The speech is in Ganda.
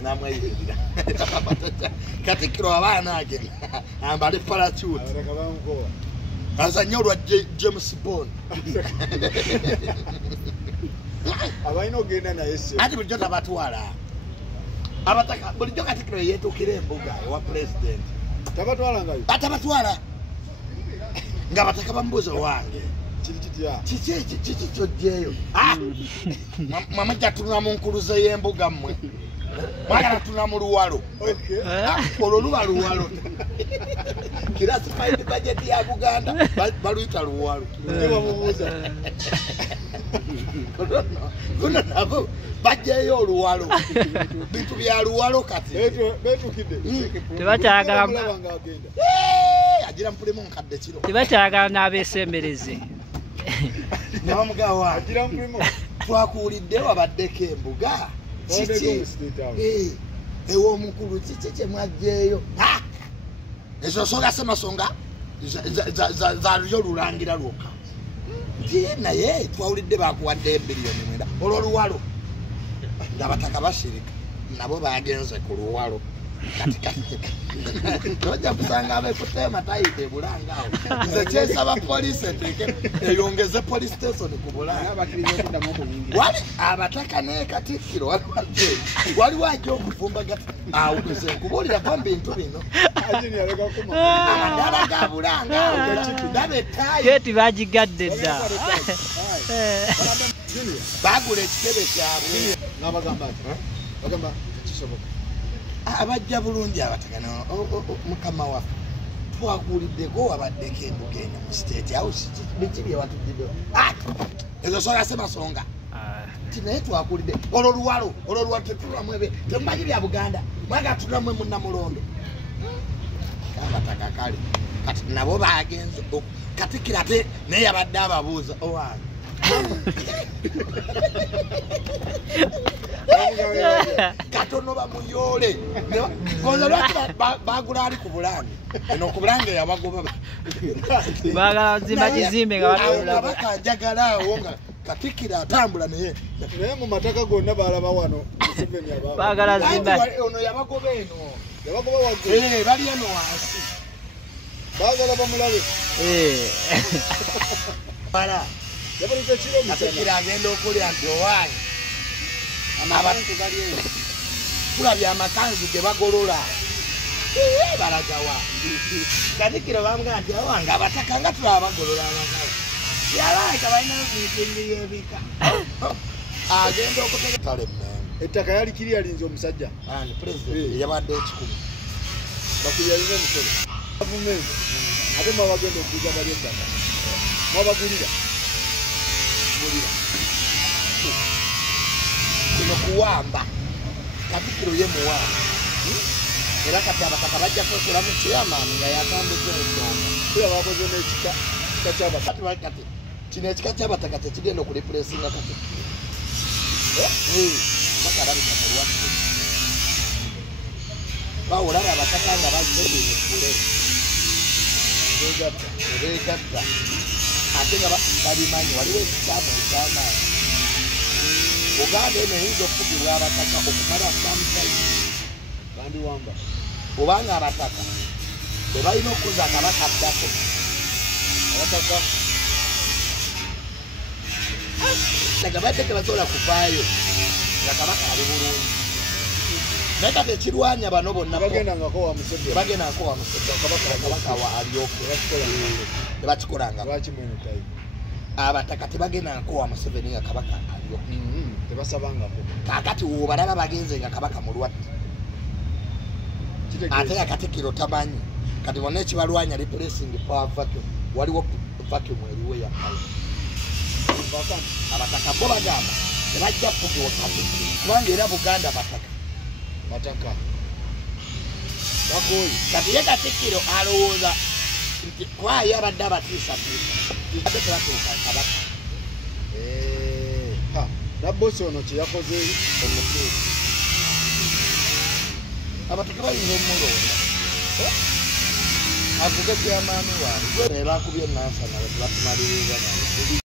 namweyirira Katikkiro abaana agenda ambale parachute azanye olwa James Bond abaina ogenda naye se ati bulijjo tabatwala abataka bulijjo Katikkiro yeetuukira embuga ewa president tabatwala ngayo atabatwala nga bataka bamubuuza wange kiki kyojjeeyo mama jatunula mu nkuluze y'embuga mmwe mwagala tunula mu luwalo olwo luba luwalo classified budget ya Buganda baluyita luwalo kuno nabo bajjayo oluwalo bintu bya luwalo kati tebakyagala agira mpulemu nkadde kiro tebakyagala n'abeesembereze nabamugawa twakuwulidde wabaddeko embuga kiki ew'omukulu kiki kyemwajjeeyo ezo nsonga semasonga zaluyo lulangira lwokka nti naye twawulidde bakuwadde biliyoni 9 olwo luwalo ng'abataka basirika nabo bagenze ku luwalo tojja kusanga abekutema tayite Bulanga awo nze kyesaba poliisi eteeke eyongeze police station ku Bulanga wali abataka ne Katikkiro waliwo ajja okufumbaga awulize nkubuulirako bintu bino amadala ga Bulanga ndaba ettaayi keti bagigadde dda bagula ekitebe kyabwe n'abagamba kisoboka abajja bulungi abatakana mukama waffe twakuuliddeko wabaddeko embuga eno mu state house biki bye watujjiddewo ezo sola semasonga ti naye twakuulidde olwo luwalo tetulamu ebe temumanyi bya Buganda mwagala tulamu munnamulondo kabataka kale kati nabo bagenze Katikkiro ate naye yabadde ababuuza owange katono bamuyole ngoza lwaki bagula ali ku Bulange eno ku Bulange yabagoba bagala nzimba kizimbe nga batula bakanjagala awo nga Katikkiro atambula naye mu mataka gonna balaba wano bagala nzimba ono yabagoba eno yabagoba waggulu bali eno wansi bagala bamulabe bala yabalite kiro Katikkiro agenda okulya nti owange abantu bali eno tulabye amakanzu ge bagolola balagawa Katikkiro bamugamba nti awange abataka nga tulaba bagolola amakanzu yalaika balina mitingi y'ebika agenda okutega tale mmengo ettaka yali kiri yalinze omusajja president yabadde ekikumi bakuli yalinze omusolo gavumenti ate mwabagenda okuguza bali ettaka mwabagulira kuno kuwamba Katikkiro ye muwamba era kati abataka bajja kwekolamu chairman nga yatambuza ensonga era bakoze n'ekika ky'abataka kino ekika ky'abataka tekigenda okulipulesinga Katikkiro bakalabika mulwadde bawulaba abataka nga baziekule begatta ate nga babimanyi waliwo ekisaamu ekyamaanyi Uganda eno eyinza okufugibwa abataka okumala samusayi bandiwamba obanga abataka bwe balina okuza Kabaka addako abataka nga badde tebasobola kuvaayo nga Kabaka ali bulungi naye kati ekirwanya bano bonna bagendangako wa Museveni Kabaka alyoke tebakikolanga abataka tebagendangako wa Museveni nga Kabaka alyoke tebasabangako kakati wobalaba bagenze nga Kabaka mulwadde ate ya Katikkiro tamanyi kati bonna ekibalwanya replacing power vacuum waliwo vacuum eriwo yakala abataka bo bagamba tebajja kufugibwa Katikkiro kubanga era Buganda bataka bakoyi kati ye Katikkiro alowooza nti kwaye abadde abatiisatiisa ate tebatuuka Kabaka nabbosi ono kyeyakoze omutuufu abataka balina omulonda avuge kyamaani waabwe bakubye enansana batumaliriza naye